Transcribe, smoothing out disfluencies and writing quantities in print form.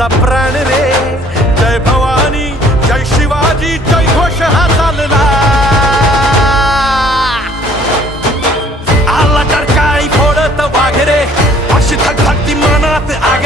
आमचा प्राण रे. जय भवानी जय शिवाजी जय घोष हा चालला.